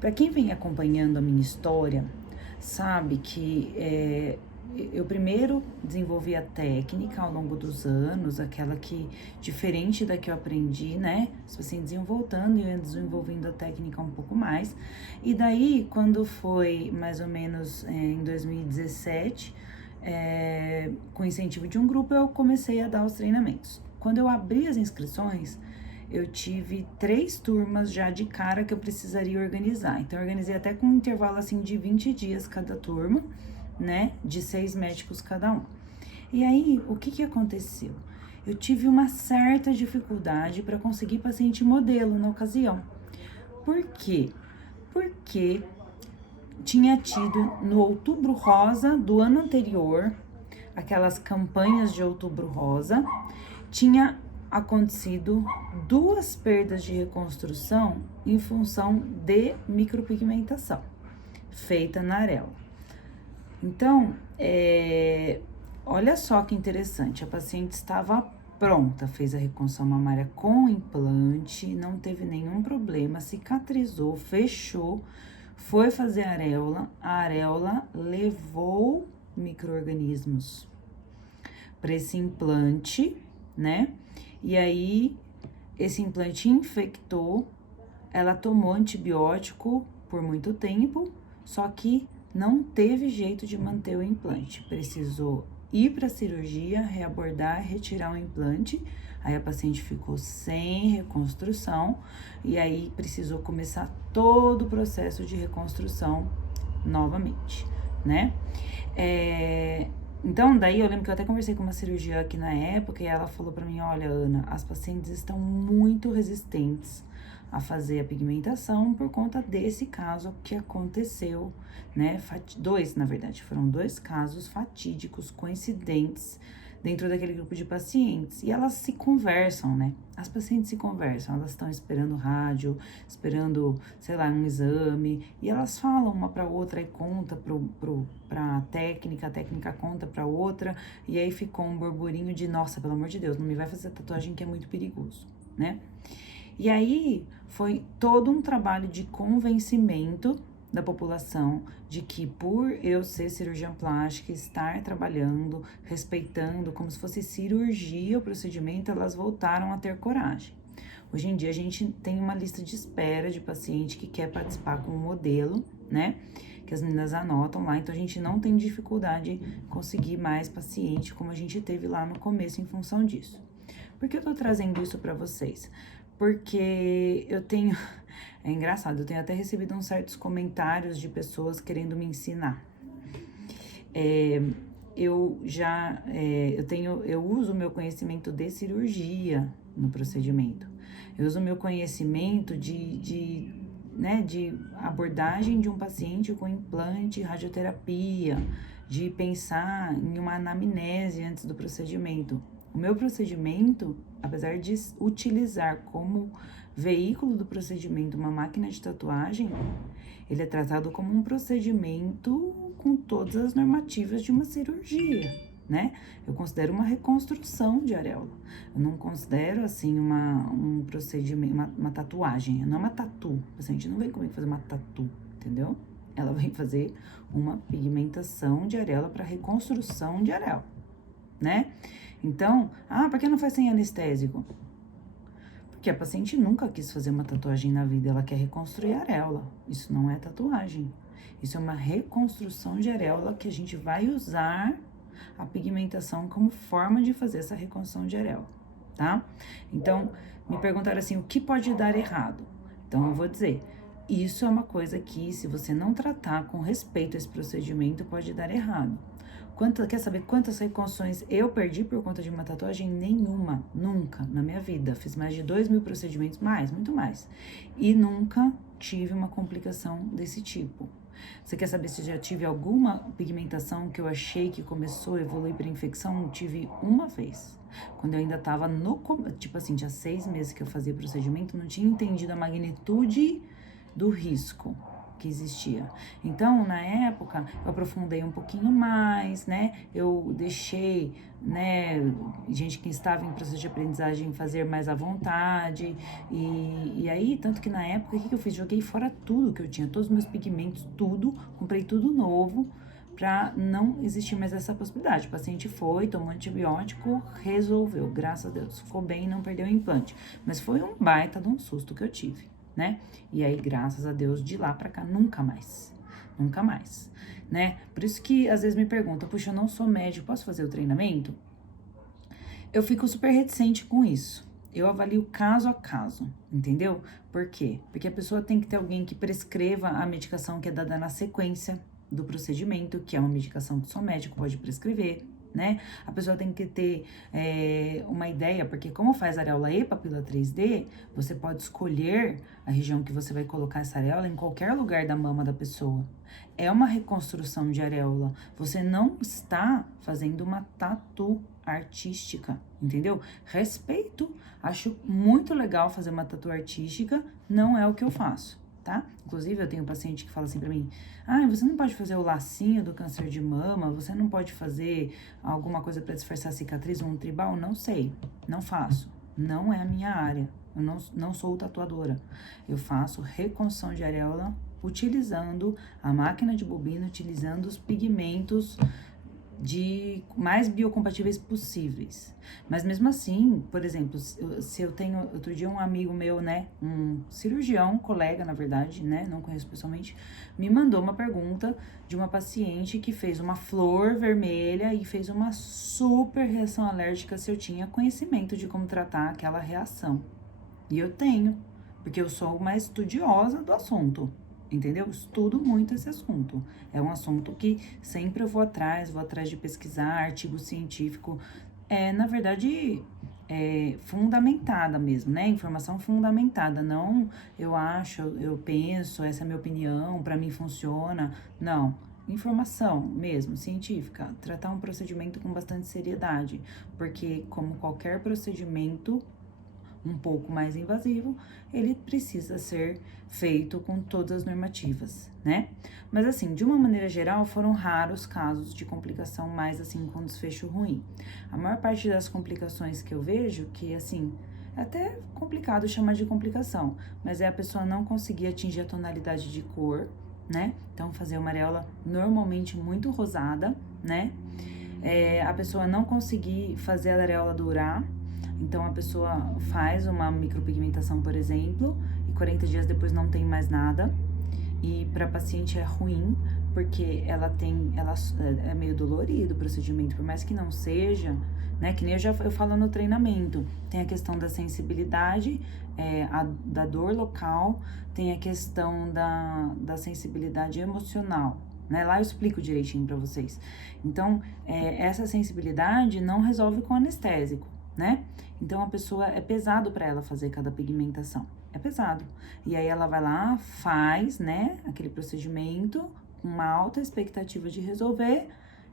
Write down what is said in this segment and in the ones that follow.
Para quem vem acompanhando a minha história, sabe que eu primeiro desenvolvi a técnica ao longo dos anos, aquela que, diferente da que eu aprendi, né? Se assim, desenvolvendo e eu ia desenvolvendo a técnica um pouco mais. E daí, quando foi mais ou menos em 2017, com incentivo de um grupo, eu comecei a dar os treinamentos. Quando eu abri as inscrições, eu tive 3 turmas já de cara que eu precisaria organizar. Então, eu organizei até com um intervalo assim de 20 dias cada turma, né? De 6 médicos cada um. E aí, o que aconteceu? Eu tive uma certa dificuldade para conseguir paciente modelo na ocasião. Por quê? Porque tinha tido no Outubro Rosa do ano anterior, aquelas campanhas de Outubro Rosa, tinha acontecido 2 perdas de reconstrução em função de micropigmentação feita na areola. Então, olha só que interessante, a paciente estava pronta, fez a reconstrução mamária com implante, não teve nenhum problema, cicatrizou, fechou, foi fazer a areola levou micro-organismos para esse implante, né? E aí, esse implante infectou, ela tomou antibiótico por muito tempo, só que não teve jeito de manter o implante. Precisou ir para a cirurgia, reabordar, retirar o implante. Aí a paciente ficou sem reconstrução e aí precisou começar todo o processo de reconstrução novamente, né? Então, daí eu lembro que eu até conversei com uma cirurgiã aqui na época e ela falou pra mim, olha, Ana, as pacientes estão muito resistentes a fazer a pigmentação por conta desse caso que aconteceu, né? Na verdade, foram 2 casos fatídicos, coincidentes, dentro daquele grupo de pacientes. E elas se conversam, né? As pacientes se conversam, elas estão esperando rádio, esperando, sei lá, um exame, e elas falam uma para outra e conta pra técnica, a técnica conta para outra, e aí ficou um burburinho de, nossa, pelo amor de Deus, não me vai fazer tatuagem que é muito perigoso, né? E aí foi todo um trabalho de convencimento da população de que por eu ser cirurgiã plástica, estar trabalhando, respeitando como se fosse cirurgia o procedimento, elas voltaram a ter coragem. Hoje em dia a gente tem uma lista de espera de paciente que quer participar com o modelo, né? Que as meninas anotam lá, então a gente não tem dificuldade em conseguir mais paciente como a gente teve lá no começo em função disso. Por que eu tô trazendo isso para vocês? Porque eu tenho, é engraçado, eu tenho até recebido uns certos comentários de pessoas querendo me ensinar. Eu uso o meu conhecimento de cirurgia no procedimento. Eu uso o meu conhecimento de abordagem de um paciente com implante, radioterapia, de pensar em uma anamnese antes do procedimento. O meu procedimento, apesar de utilizar como veículo do procedimento uma máquina de tatuagem, ele é tratado como um procedimento com todas as normativas de uma cirurgia, né? Eu considero uma reconstrução de areola. Eu não considero, assim, um procedimento, uma tatuagem. Não é uma tatu. A paciente não vem comigo fazer uma tatu, entendeu? Ela vem fazer uma pigmentação de areola para reconstrução de areola, né? Então, por que não faz sem anestésico? Porque a paciente nunca quis fazer uma tatuagem na vida, ela quer reconstruir a areola. Isso não é tatuagem. Isso é uma reconstrução de areola que a gente vai usar a pigmentação como forma de fazer essa reconstrução de areola, tá? Então, me perguntaram assim, o que pode dar errado? Então, eu vou dizer, isso é uma coisa que, se você não tratar com respeito a esse procedimento, pode dar errado. Quer saber quantas reconstruções eu perdi por conta de uma tatuagem? Nenhuma, nunca na minha vida. Fiz mais de 2.000 procedimentos, muito mais. E nunca tive uma complicação desse tipo. Você quer saber se já tive alguma pigmentação que eu achei que começou a evoluir para infecção? Tive uma vez. Quando eu ainda tava tipo assim, tinha 6 meses que eu fazia procedimento, não tinha entendido a magnitude do risco, que existia. Então, na época, eu aprofundei um pouquinho mais, né? Eu deixei, né, gente que estava em processo de aprendizagem fazer mais à vontade. E aí, tanto que na época, o que eu fiz? Joguei fora tudo que eu tinha, todos os meus pigmentos, tudo, comprei tudo novo, para não existir mais essa possibilidade. O paciente foi, tomou antibiótico, resolveu, graças a Deus, ficou bem, não perdeu o implante. Mas foi um baita de um susto que eu tive, né? E aí, graças a Deus, de lá pra cá, nunca mais, né? Por isso que às vezes me perguntam, puxa, eu não sou médico, posso fazer o treinamento? Eu fico super reticente com isso. Eu avalio caso a caso, entendeu? Por quê? Porque a pessoa tem que ter alguém que prescreva a medicação que é dada na sequência do procedimento, que é uma medicação que só médico pode prescrever, né? A pessoa tem que ter uma ideia, porque como faz areola e papila 3D, você pode escolher a região que você vai colocar essa areola em qualquer lugar da mama da pessoa. É uma reconstrução de areola. Você não está fazendo uma tatu artística, entendeu? Respeito, acho muito legal fazer uma tatu artística, não é o que eu faço, tá? Inclusive, eu tenho um paciente que fala assim pra mim, você não pode fazer o lacinho do câncer de mama, você não pode fazer alguma coisa pra disfarçar a cicatriz ou um tribal? Não sei, não faço, não é a minha área, eu não sou tatuadora. Eu faço reconstrução de areola utilizando a máquina de bobina, utilizando os pigmentos de mais biocompatíveis possíveis. Mas mesmo assim, por exemplo, se eu tenho, outro dia um amigo meu, né, um cirurgião, colega, na verdade, né, não conheço pessoalmente, me mandou uma pergunta de uma paciente que fez uma flor vermelha e fez uma super reação alérgica se eu tinha conhecimento de como tratar aquela reação. E eu tenho, porque eu sou uma estudiosa do assunto. Entendeu? Estudo muito esse assunto. É um assunto que sempre eu vou atrás de pesquisar, artigo científico. Na verdade, fundamentada mesmo, né? Informação fundamentada. Não, eu acho, eu penso, essa é a minha opinião, pra mim funciona. Não. Informação mesmo, científica. Tratar um procedimento com bastante seriedade. Porque, como qualquer procedimento um pouco mais invasivo, ele precisa ser feito com todas as normativas, né? Mas assim, de uma maneira geral, foram raros casos de complicação mais assim com desfecho ruim. A maior parte das complicações que eu vejo, que assim, é até complicado chamar de complicação, mas é a pessoa não conseguir atingir a tonalidade de cor, né? Então, fazer uma areola normalmente muito rosada, né? A pessoa não conseguir fazer a areola durar. Então, a pessoa faz uma micropigmentação, por exemplo, e 40 dias depois não tem mais nada. E para a paciente é ruim, porque ela é meio dolorido o procedimento, por mais que não seja, né? Que nem eu falo no treinamento, tem a questão da sensibilidade, da dor local, tem a questão da sensibilidade emocional. Né? Lá eu explico direitinho para vocês. Então, essa sensibilidade não resolve com anestésico, né? Então, a pessoa, é pesado para ela fazer cada pigmentação, é pesado. E aí, ela vai lá, faz, né, aquele procedimento, com uma alta expectativa de resolver,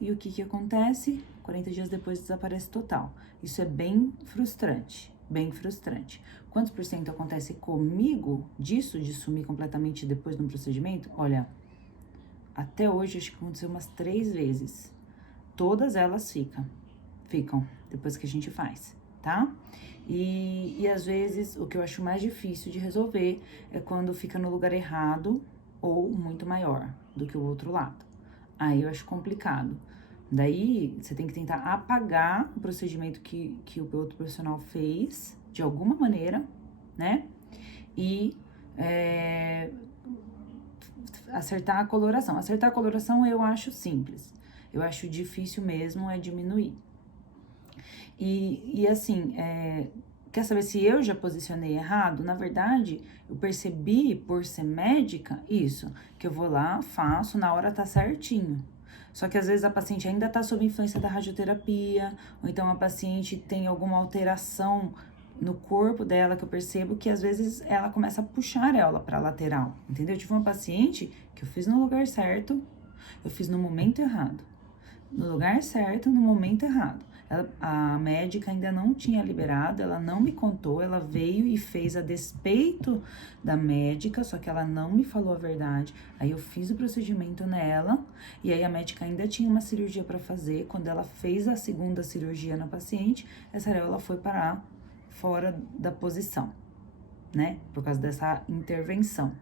e o que acontece? 40 dias depois desaparece total. Isso é bem frustrante, bem frustrante. Quantos por cento acontece comigo disso, de sumir completamente depois de um procedimento? Olha, até hoje, acho que aconteceu umas 3 vezes. Todas elas ficam depois que a gente faz, tá? E às vezes, o que eu acho mais difícil de resolver é quando fica no lugar errado ou muito maior do que o outro lado. Aí eu acho complicado. Daí, você tem que tentar apagar o procedimento que o outro profissional fez, de alguma maneira, né? E acertar a coloração. Acertar a coloração eu acho simples. Eu acho difícil mesmo diminuir. E assim, quer saber se eu já posicionei errado? Na verdade, eu percebi, por ser médica, isso, que eu vou lá, faço, na hora tá certinho. Só que às vezes a paciente ainda tá sob influência da radioterapia, ou então a paciente tem alguma alteração no corpo dela, que eu percebo que às vezes ela começa a puxar ela pra lateral, entendeu? Eu tive uma paciente que eu fiz no lugar certo, eu fiz no momento errado. No lugar certo, no momento errado. A médica ainda não tinha liberado, ela não me contou, ela veio e fez a despeito da médica, só que ela não me falou a verdade. Aí eu fiz o procedimento nela, e aí a médica ainda tinha uma cirurgia para fazer. Quando ela fez a segunda cirurgia na paciente, essa areola foi parar fora da posição, né? Por causa dessa intervenção,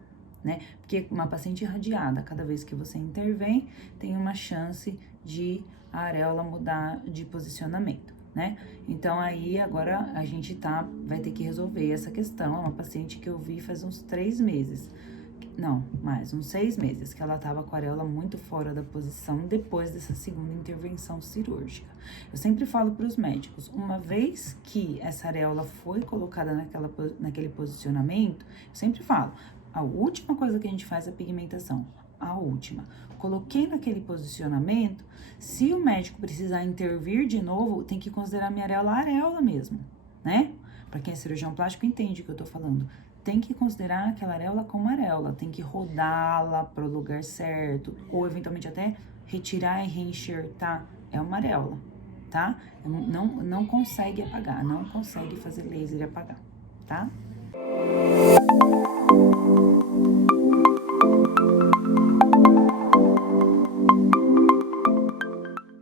né? Porque uma paciente irradiada, cada vez que você intervém, tem uma chance de a areola mudar de posicionamento, né? Então, aí, agora, a gente vai ter que resolver essa questão. É uma paciente que eu vi faz uns 3 meses. Não, mais, uns 6 meses, que ela tava com a areola muito fora da posição depois dessa segunda intervenção cirúrgica. Eu sempre falo para os médicos, uma vez que essa areola foi colocada naquele posicionamento, eu sempre falo, a última coisa que a gente faz é a pigmentação. A última. Coloquei naquele posicionamento, se o médico precisar intervir de novo, tem que considerar minha areola mesmo, né? Para quem é cirurgião plástico entende o que eu tô falando. Tem que considerar aquela areola como areola, tem que rodá-la para o lugar certo, ou eventualmente até retirar e reenxertar. É uma areola, tá? Não consegue apagar, não consegue fazer laser e apagar, tá?